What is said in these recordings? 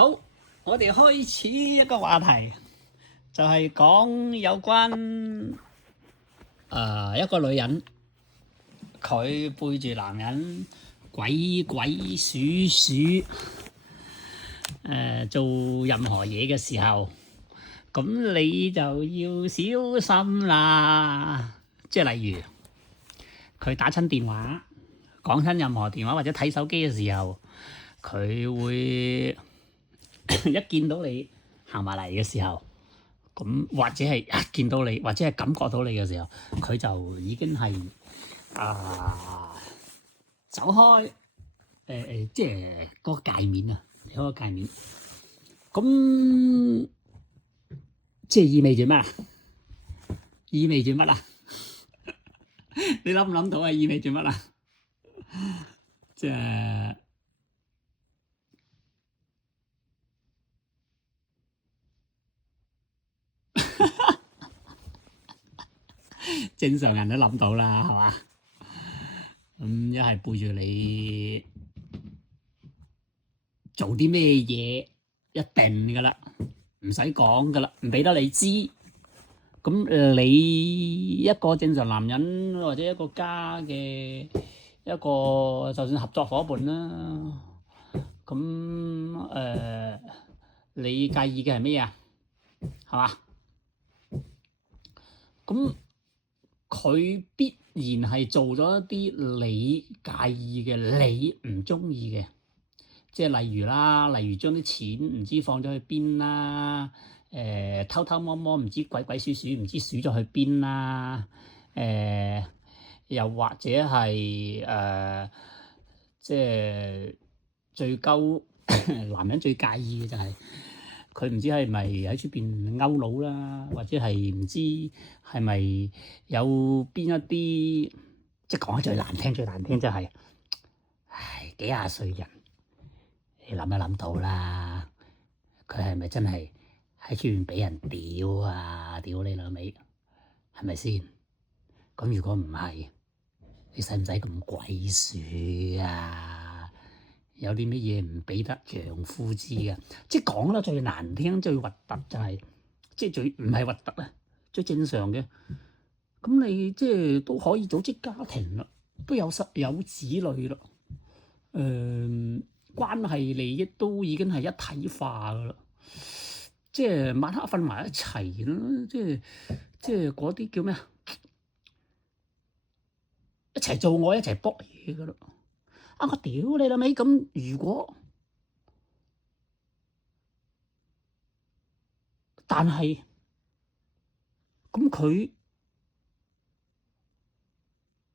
好，我哋開始一個話題，就係講有關一個女人，佢背住男人鬼鬼祟祟，做任何嘢嘅時候，咁你就要小心啦。即係例如佢打親電話，講親任何電話或者睇手機嘅時候，佢會一見到你行埋嚟嘅時候，咁或者係一見到你，或者係感覺到你嘅時候，佢就已經係走開，即係嗰個界面啊，嗰個界面。咁即係意味住咩啊？意味住乜啊？你諗唔諗到啊？意味住乜啊？即係正常人都諗到啦，係嘛？咁一係背住你做啲咩嘢，一定噶啦，唔使講噶啦，唔俾得你知。咁你一個正常男人或者一個家嘅一個就算合作伙伴啦，咁你介意嘅係咩啊？係嘛？咁佢必然係做咗一啲你介意嘅，你唔中意嘅，即係例如啦，例如將啲錢唔知放咗去邊啦，偷偷摸摸唔知鬼鬼祟祟唔知數咗去邊啦，又或者係即係最鳩男人最介意嘅就係佢唔知係咪喺出邊勾佬啦，或者係唔知係咪有邊一啲，即係講得最難聽就係，唉，幾廿歲人，你諗一諗到啦，佢係咪真係喺出邊俾人屌啊？屌你老味，係咪先？咁如果唔係，你使唔使咁鬼鼠啊？有啲乜嘢唔俾得丈夫知啊？即係講得最難聽、最核突就係、即係最唔係核突啊，最正常嘅。咁你即係都可以組織家庭啦，都有子女啦，關係利益都已經係一體化噶啦，即係晚黑瞓埋一齊啦，即係嗰啲叫咩啊？一齊做愛一齊搏嘢噶啦。啊！我屌你老味，咁如果但係咁佢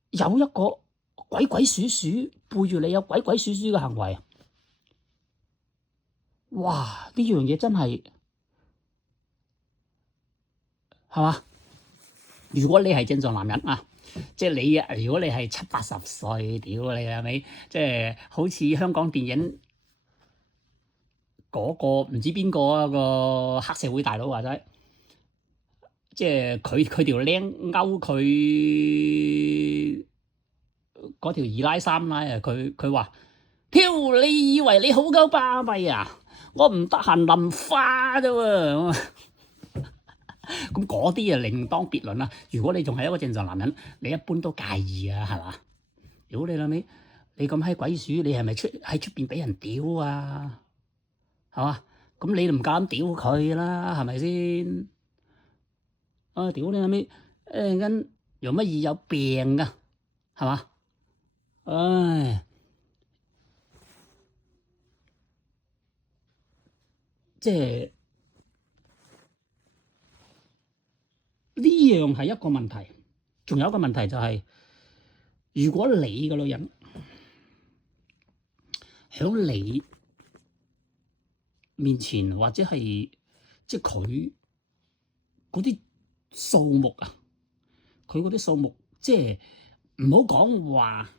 有一個鬼鬼祟祟背住你有鬼鬼祟祟嘅行為，哇！呢樣嘢真係係嘛？如果你係正常男人啊，即係你啊，如果你係七八十歲，屌你老味，即係好似香港電影嗰個唔知邊個啊個黑社會大佬話齋，即係佢條僆勾佢嗰條二奶三奶啊，佢話：屌你以為你好鳩巴閉啊？我唔得閒淋花啫喎。咁嗰啲啊另當別論啦。如果你仲係一個正常男人，你一般都介意啊，係嘛？屌你老味，你咁閪鬼鼠，你係咪喺出邊俾人屌啊？係嘛？咁你唔敢屌佢啦，係咪先？啊！屌你老味，陣間容乜易有病噶，係嘛？唉，即係呢樣係一個問題，仲有一個問題就係、如果你個女人喺你面前或者係即係佢嗰啲數目啊，佢嗰啲數目即係唔好講話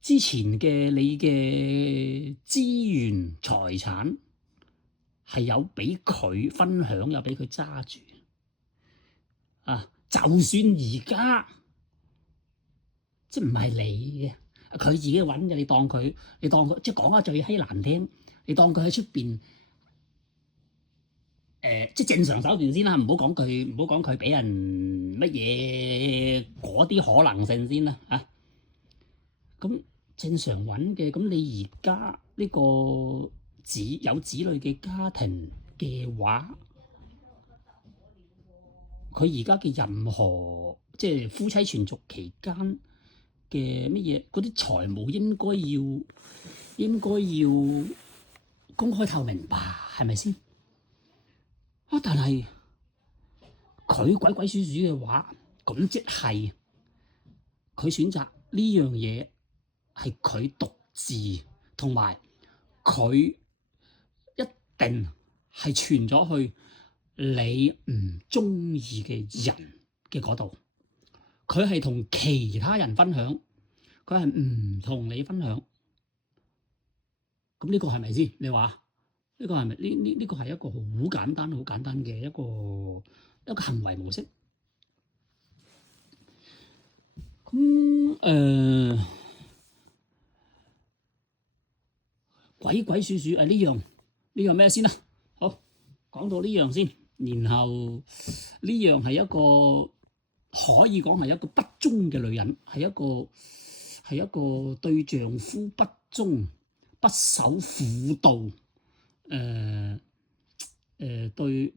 之前嘅你嘅資源財產係有俾佢分享，有俾佢揸住啊！就算而家即係唔係你嘅，佢自己揾嘅，你當佢即係講得最閪難聽，你當佢喺出邊即係正常手段先啦，唔好講佢俾人乜嘢嗰啲可能性先啦嚇。咁正常揾嘅，咁你而家呢個有子女嘅家庭嘅話，佢而家嘅任何即係夫妻存續期間嘅乜嘢嗰啲財務應該要公開透明吧，係咪先？啊！但係佢鬼鬼祟祟嘅話，咁即係佢選擇呢樣嘢係佢獨自，同埋佢一定係傳咗去你唔中意嘅人嘅嗰度。佢係同其他人分享，佢係唔同你分享。咁呢個係咪先？你話呢個係咪呢個係一個好簡單嘅一個行為模式？咁鬼鬼祟祟呢樣咩先啦？好，講到呢樣先，然後呢樣係一個可以講係一個不忠嘅女人，係一個對丈夫不忠、不守婦道，對，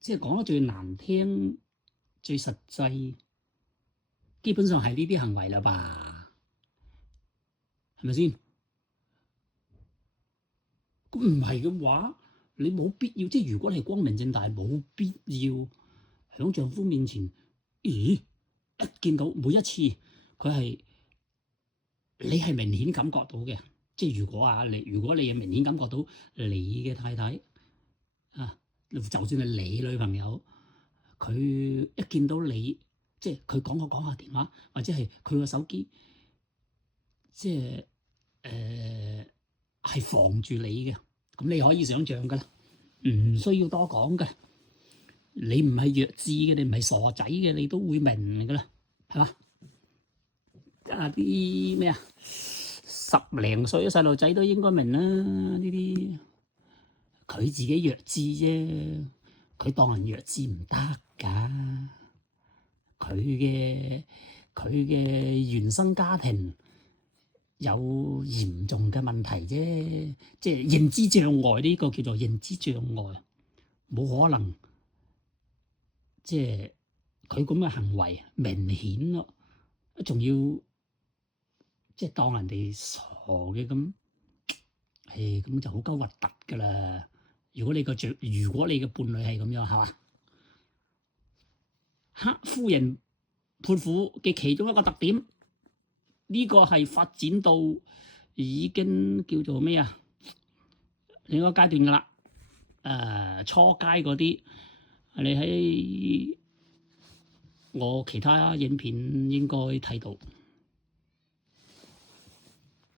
即係講得最難聽、最實際，基本上係呢啲行為啦吧？係咪先？咁唔係嘅話，你冇必要，即係如果你係光明正大，冇必要喺丈夫面前，咦？一見到每一次佢係你係明顯感覺到嘅，即係如果你係明顯感覺到你嘅太太啊，就算係你女朋友，佢一見到你，即係佢講下電話，或者係佢個手機，即係係防住你嘅，咁你可以想像㗎啦，唔需要多講㗎。你唔係弱智嘅，你唔係傻仔嘅，你都會明㗎啦，係嘛？啲咩啊，10零歲嘅細路仔都應該明啦。呢啲佢自己弱智啫，佢當人弱智唔得㗎。佢嘅原生家庭有嚴重嘅問題啫，即係認知障礙，呢個叫做認知障礙，冇可能。即係佢咁嘅行為明顯咯，仲要即係當人哋傻嘅咁，咁就好鳩核突噶啦！如果你嘅伴侶係咁樣，係嘛？黑夫人潑婦嘅其中一個特點，呢個係發展到已經叫做咩啊？另一個階段噶啦，初階嗰啲。你喺我其他影片應該睇到。